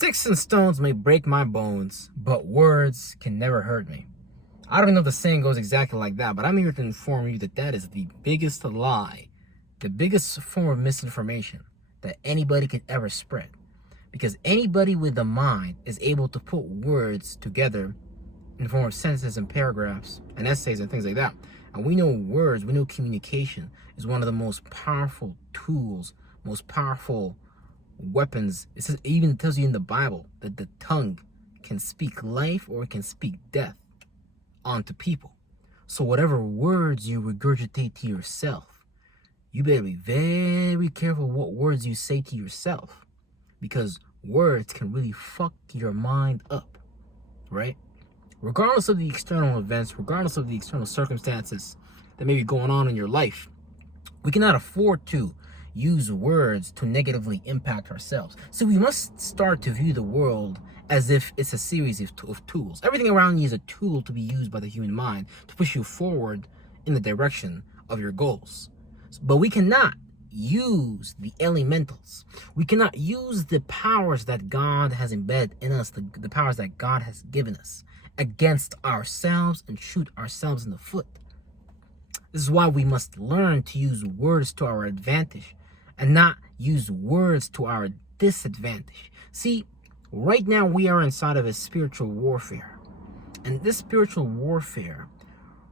Sticks and stones may break my bones, but words can never hurt me. I don't know if the saying goes exactly like that, but I'm here to inform you that that is the biggest lie, the biggest form of misinformation that anybody could ever spread. Because anybody with a mind is able to put words together in the form of sentences and paragraphs and essays and things like that. And we know words, we know communication is one of the most powerful tools, most powerful weapons. It even tells you in the Bible that the tongue can speak life or it can speak death onto people. So whatever words you regurgitate to yourself, you better be very careful what words you say to yourself, because words can really fuck your mind up, right? Regardless of the external events, regardless of the external circumstances that may be going on in your life, we cannot afford to use words to negatively impact ourselves. So we must start to view the world as if it's a series of tools. Everything around you is a tool to be used by the human mind to push you forward in the direction of your goals. But we cannot use the elementals. We cannot use the powers that God has embedded in us, the powers that God has given us, against ourselves and shoot ourselves in the foot. This is why we must learn to use words to our advantage and not use words to our disadvantage. See, right now we are inside of a spiritual warfare. And this spiritual warfare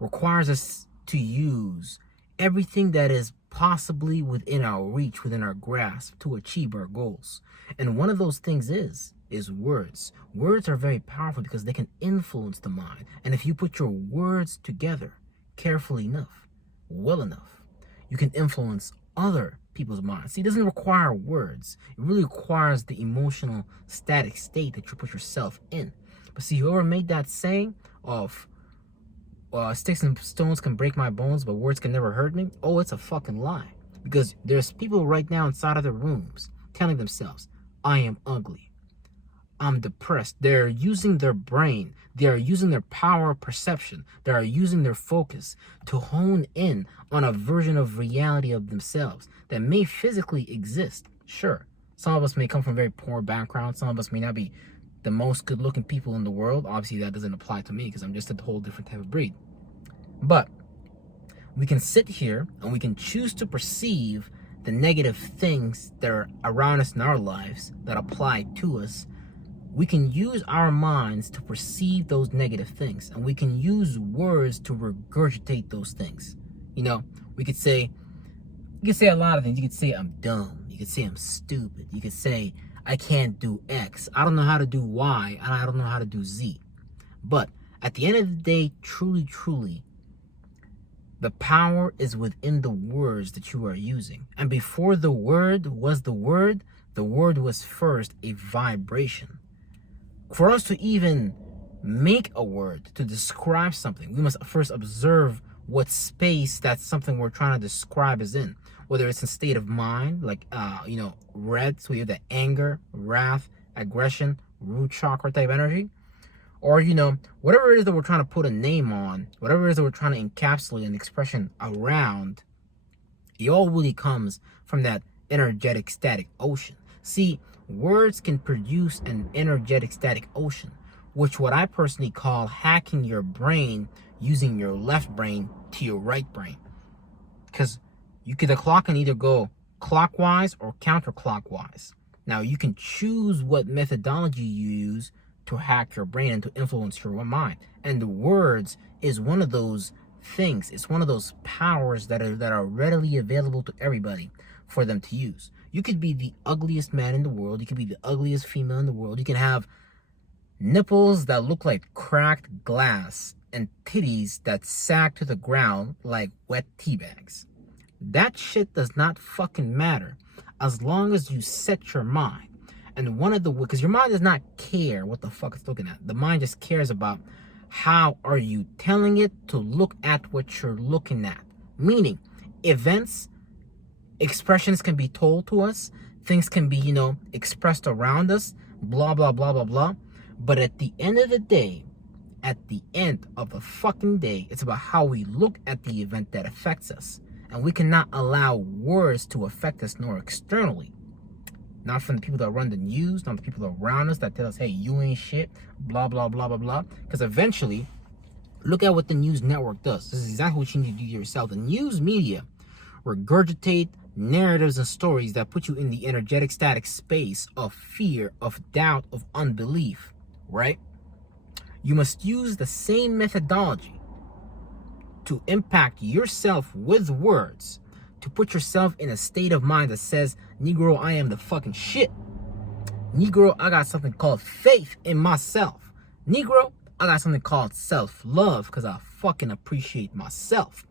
requires us to use everything that is possibly within our reach, within our grasp, to achieve our goals. And one of those things is words. Words are very powerful because they can influence the mind. And if you put your words together carefully enough, well enough, you can influence other people's minds. See, it doesn't require words. It really requires the emotional static state that you put yourself in. But see, whoever made that saying of sticks and stones can break my bones, but words can never hurt me, oh, it's a fucking lie. Because there's people right now inside of their rooms telling themselves, I am ugly, I'm depressed. They're using their brain. They are using their power of perception. They are using their focus to hone in on a version of reality of themselves that may physically exist. Sure, some of us may come from very poor backgrounds. Some of us may not be the most good-looking people in the world. Obviously, that doesn't apply to me because I'm just a whole different type of breed. But we can sit here and we can choose to perceive the negative things that are around us in our lives that apply to us. We can use our minds to perceive those negative things, and we can use words to regurgitate those things. You know, you could say a lot of things. You could say I'm dumb. You could say I'm stupid. You could say I can't do X. I don't know how to do Y, and I don't know how to do Z. But at the end of the day, truly, the power is within the words that you are using. And before the word was the word was first a vibration. For us to even make a word to describe something, we must first observe what space that something we're trying to describe is in. Whether it's a state of mind, like, red, so we have the anger, wrath, aggression, root chakra type energy. Or, whatever it is that we're trying to put a name on, whatever it is that we're trying to encapsulate an expression around, it all really comes from that energetic static ocean. See, words can produce an energetic static ocean, which what I personally call hacking your brain using your left brain to your right brain. Because the clock can either go clockwise or counterclockwise. Now, you can choose what methodology you use to hack your brain and to influence your mind. And the words is one of those things. It's one of those powers that are readily available to everybody for them to use. You could be the ugliest man in the world. You could be the ugliest female in the world. You can have nipples that look like cracked glass and titties that sag to the ground like wet tea bags. That shit does not fucking matter as long as you set your mind. And because your mind does not care what the fuck it's looking at. The mind just cares about how are you telling it to look at what you're looking at. Meaning, events, expressions can be told to us, things can be, expressed around us, blah, blah, blah, blah, blah. But at the end of the day, at the end of the fucking day, it's about how we look at the event that affects us. And we cannot allow words to affect us nor externally. not from the people that run the news, not the people around us that tell us, hey, you ain't shit, blah, blah, blah, blah, blah. Because eventually, look at what the news network does. This is exactly what you need to do yourself. The news media regurgitate narratives and stories that put you in the energetic static space of fear, of doubt, of unbelief, right? You must use the same methodology to impact yourself with words, to put yourself in a state of mind that says, Negro, I am the fucking shit. Negro, I got something called faith in myself. Negro, I got something called self-love because I fucking appreciate myself.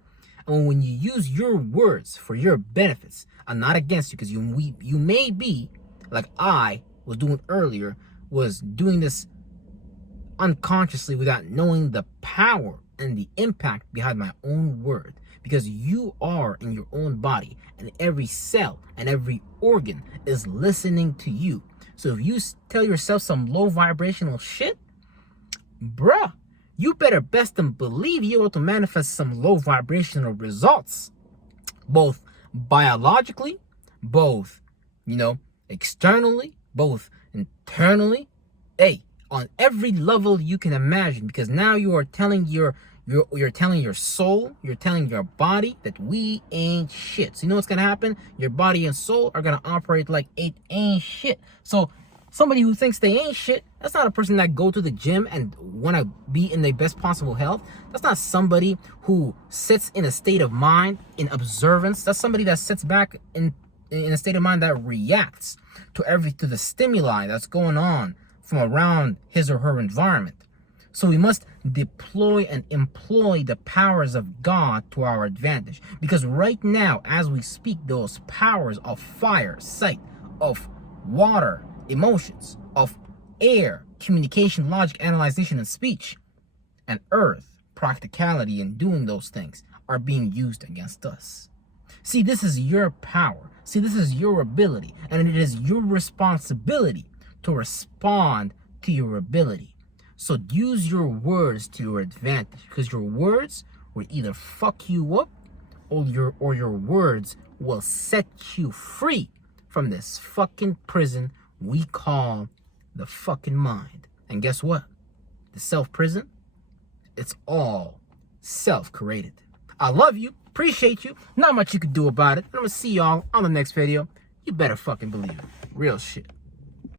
And when you use your words for your benefits, I'm not against you, because you may be, like I was doing earlier, was doing this unconsciously without knowing the power and the impact behind my own word. Because you are in your own body, and every cell and every organ is listening to you. So if you tell yourself some low vibrational shit, bruh, you better best and believe you're able to manifest some low vibrational results, both biologically, both, externally, both internally, on every level you can imagine. Because now you are telling you're telling your soul, you're telling your body that we ain't shit. So you know what's gonna happen? Your body and soul are gonna operate like it ain't shit. So somebody who thinks they ain't shit, that's not a person that go to the gym and want to be in their best possible health. That's not somebody who sits in a state of mind in observance. That's somebody that sits back in a state of mind that reacts to the stimuli that's going on from around his or her environment. So we must deploy and employ the powers of God to our advantage. Because right now, as we speak, those powers of fire, sight, of water, emotions, of air, communication, logic, analyzation, and speech, and earth, practicality, and doing those things are being used against us. See, this is your power. See, this is your ability, and it is your responsibility to respond to your ability. So use your words to your advantage, because your words will either fuck you up or your words will set you free from this fucking prison we call the fucking mind. And guess what? The self-prison, it's all self-created. I love you, appreciate you, not much you can do about it. And I'm gonna see y'all on the next video. You better fucking believe it. Real shit.